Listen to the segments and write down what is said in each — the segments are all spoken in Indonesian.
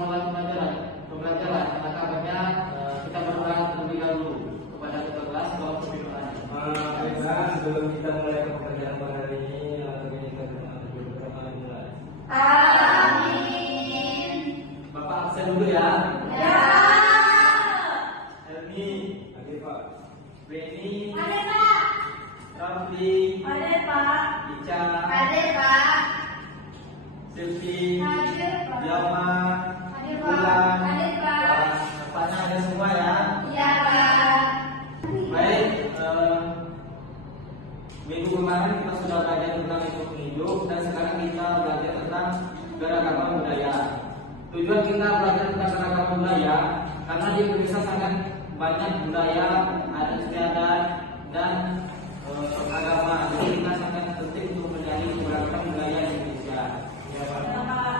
mulai pembelajaran. Makanya kita berdoa terlebih dahulu kepada ketua kelas bahwa berdoa. Sebelum kita mulai pembelajaran pada hari ini, kita berdoa mulai. Amin. Bapak absen dulu ya. Ya. Helmi, Oke Pak. Beni, Ada Pak. Rafli, Ada Pak. Ica, Ada Pak. Silvi, Ada Pak. Yama, Ada Pak. Bulan, Ada Pak. Bapaknya ada semua ya. Iya Pak. Baik, minggu kemarin kita sudah belajar tentang hidup dan sekarang kita belajar tentang keragaman budaya. Tujuan kita belajar tentang keragaman budaya karena di Indonesia sangat banyak budaya, adat istiadat dan agama. Jadi kita sangat penting untuk menjadi keragaman budaya Indonesia. Ya, Pak. Ya Pak.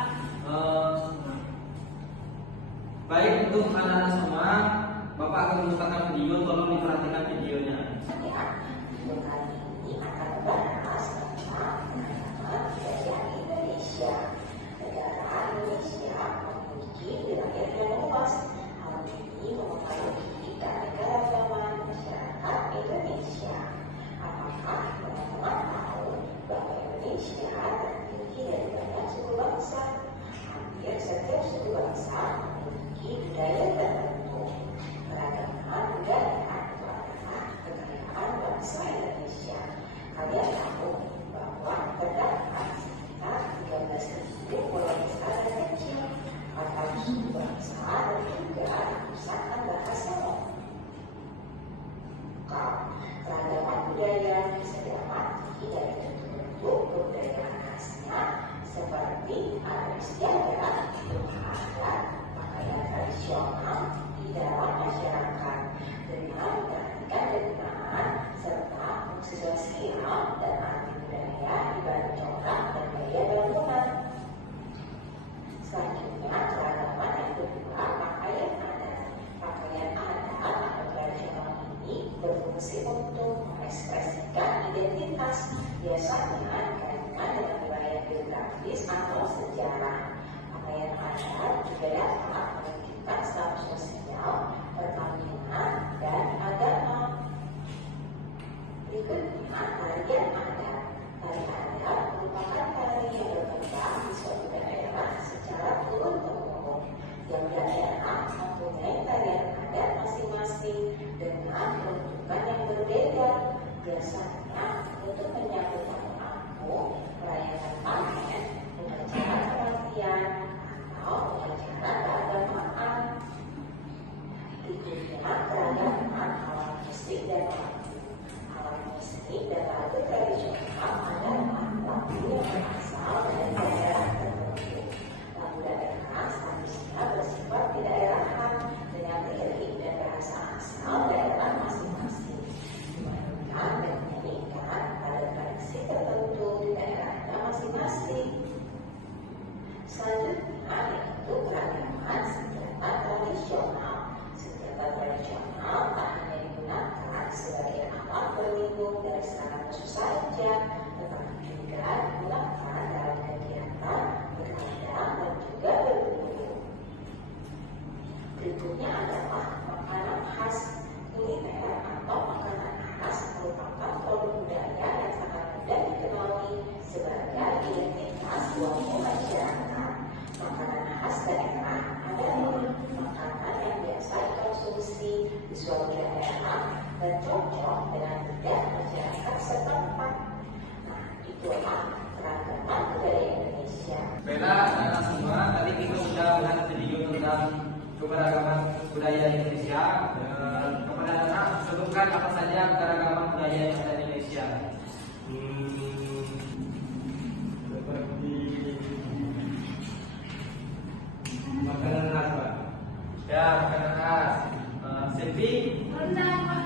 Baik, untuk anak-anak semua, Bapak akan memutarkan video, tolong diperhatikan videonya. Video kali ini akan membahas tentang keragaman budaya Indonesia. Negara Indonesia memiliki wilayah yang luas. Hal ini mempengaruhi keanekaragaman masyarakat Indonesia. Apakah teman-teman tahu bahwa Indonesia terdiri dari banyak suku bangsa? Hampir setiap suku bangsa memiliki budaya tertentu. Keragaman budaya itu adalah kekayaan bangsa Indonesia. Kalian tahu bahwa terdapat sekitar 13.000 pulau besar dan kecil atau suku bangsa dan juga ratusan bahasa lokal. Keragaman budaya bisa diamati dari bentuk kebudayaan khasnya seperti adat istiadat, adat, pakaian tradisional di dalam masyarakat dengan keanekaragaman serta fungsi sosial dan arti budaya di balik corak dan gaya bangunan. Selanjutnya, keragaman yang kedua, pakaian adat. Pakaian adat atau tradisional ini berfungsi untuk mengekspresikan identitas, biasanya kaitan dengan wilayah geografis atau sejarah. Pakaian adat juga dapat menunjukkan status sosial, perkawinan, dan agama. Berikutnya, tarian adat. Tari adat merupakan tari yang berkembang di suatu daerah secara turun-temurun. Yang daerah mempunyai tarian adat masing-masing dengan peruntukan yang berbeda. Biasanya untuk menyambut tamu agung, merayakan panen, upacara kematian, atau upacara keagamaan. Berikutnya, keragaman alat musik dan lagu. Alat musik dan lagu tradisional adalah lagu yang berasal dari daerah tertentu. Lagu daerah seharusnya bersifat kedaerahan dengan lirik dan bahasa asal daerah masing-masing. Dimainkan dan dinyanyikan pada tradisi tertentu di daerahnya masing-masing. Selanjutnya yaitu keragaman senjata tradisional. Senjata tradisional tak hanya digunakan sebagai alat berlindung dari serangan musuh saja, tetapi juga digunakan dalam kegiatan berkendang dan juga berburu. Berikutnya adalah makanan khas. Kuliner atau makanan khas merupakan produk budaya yang sangat mudah dikenali sebagai identitas suatu masyarakat. Makanan khas daerah adalah makanan yang biasa dikonsumsi di suatu daerah dan cocok dengan lidah masyarakat setempat. Nah, itulah keragaman budaya Indonesia. Baiklah anak-anak semua, tadi kita sudah melihat video tentang keberagaman budaya Indonesia. Kepada anak, sebutkan apa saja keragaman budaya yang ada di Indonesia. Seperti makanan khas Pak. Ya, makanan khas. Silvi, Rendang Pak.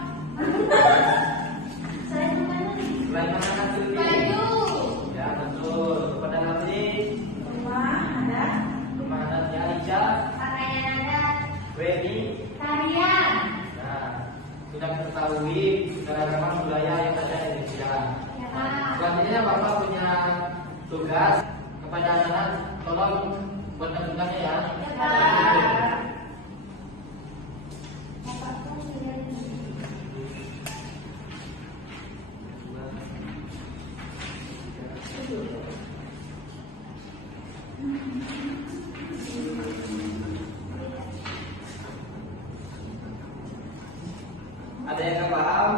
Saya kemana nih? selain makanan khas Silvi. Baju. Ya, betul. Kepada Rafli, Rumah adat. rumah adatnya Ica, Pakaian adat. Weni. Tarian. Nah, sudah ketahui keragaman budaya yang ada di Indonesia. Ya Pak. Selanjutnya Bapak punya tugas kepada anak-anak, tolong buat tugasnya ya. Ya Pak. Ada yang nggak paham?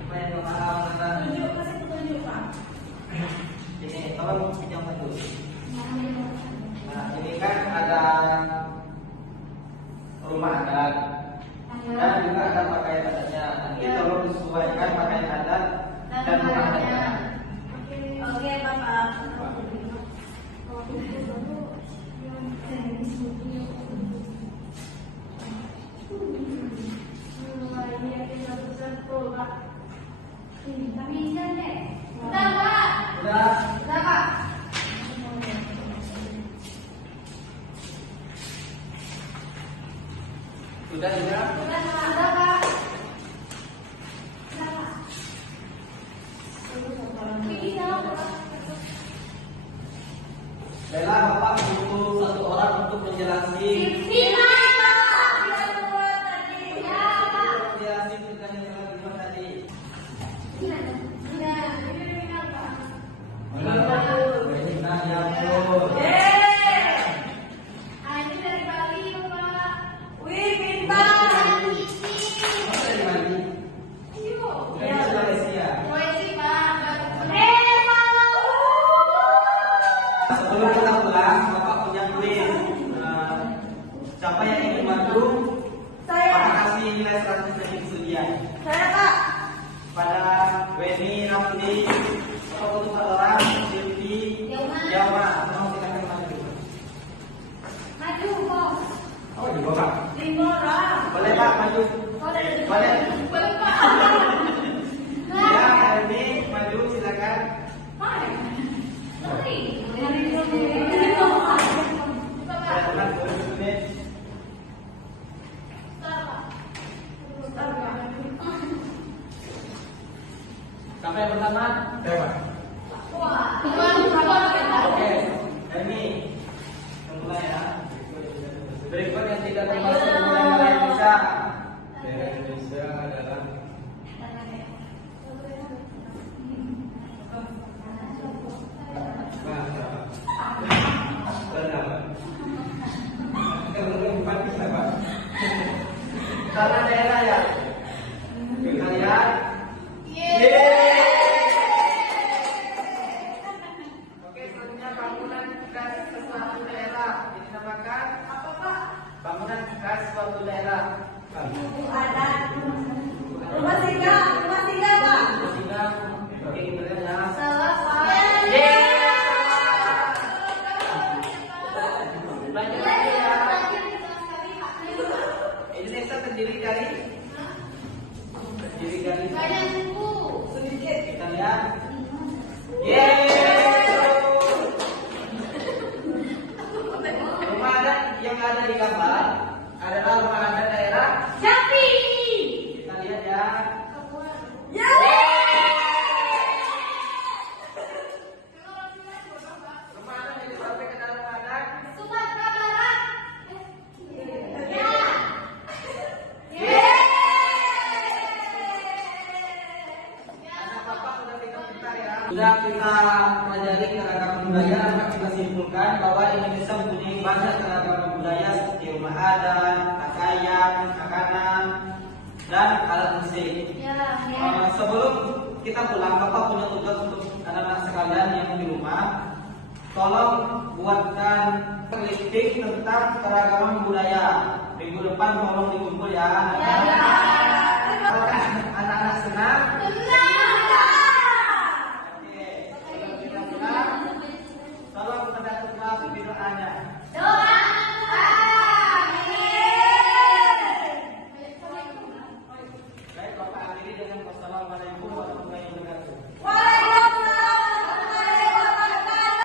Apa yang nggak paham? Tunjuk, kasih petunjuk Pak. Ini tolong pinjam satu. Nah, ini kan ada rumah adat dan juga ada pakaian adatnya. Nanti tolong disesuaikan pakaian adat dan rumah adatnya. Oke Bapak. Kami izin deh. Udah Pak. Udah. Udah Pak. Sudah juga. Udah Pak. Udah Pak. Udah Pak. Ini jawab Pak. Bella, Bapak butuh satu orang untuk menjelaskan. Sila Pak. Ya Pak. Menjelaskan tentang yang telah dibuat tadi. Udah. Ini Pak. Nah, ya Bu. Ini dari Bali Pak. Wih, Masa di Bali? Yuk. Dari Sulawesi ya? Poesi Pak. Sebelum kita pulang, Bapak punya kuis. Siapa yang ingin bantu? Bapak kasih nilai 100 dari kesudian. Saya Pak. Pada Weni, Rafli, Bapak butuh satu orang, Silvi, Jawa. Mau silakan maju. Maju Bos. Oh, di Bapak. Lima orang. Boleh Pak maju. Boleh. Boleh Pak. Ya, hari ini maju silakan. Mari. Mari. Silakan, boleh menit. Sampai yang pertama, Pak. Oke, ini yang mulai ya. Berikut yang tidak termasuk negara Indonesia. Daerah Indonesia adalah Karena daerah ya. Kita lihat. Oke, selanjutnya bangunan khas suatu daerah. Ini dinamakan Apa Pak? bangunan khas suatu daerah. Ada. Rumah singgah Pak. Sehingga oke kita lihat ya. Salah Pak. Lanjut lagi ya. Indonesia terdiri dari Banyak suku. kita lihat. Yeay. Rumah adat yang ada di gambar adalah rumah adat daerah. Jambi. Kita lihat ya. Rumah adat yang disampaikan adalah rumah adat. Sumatera Barat. Anak bapak sudah pintar ya. Sudah kita pelajari keragaman budaya, maka kita simpulkan bahwa Indonesia mempunyai banyak keragaman budaya seperti rumah adat, pakaian, makanan, dan alat musik. Sebelum kita pulang, bapak punya tugas untuk anak-anak sekalian yang di rumah. Tolong buatkan listing tentang keragaman budaya. Minggu depan tolong dikumpul ya. Anak-anak senang.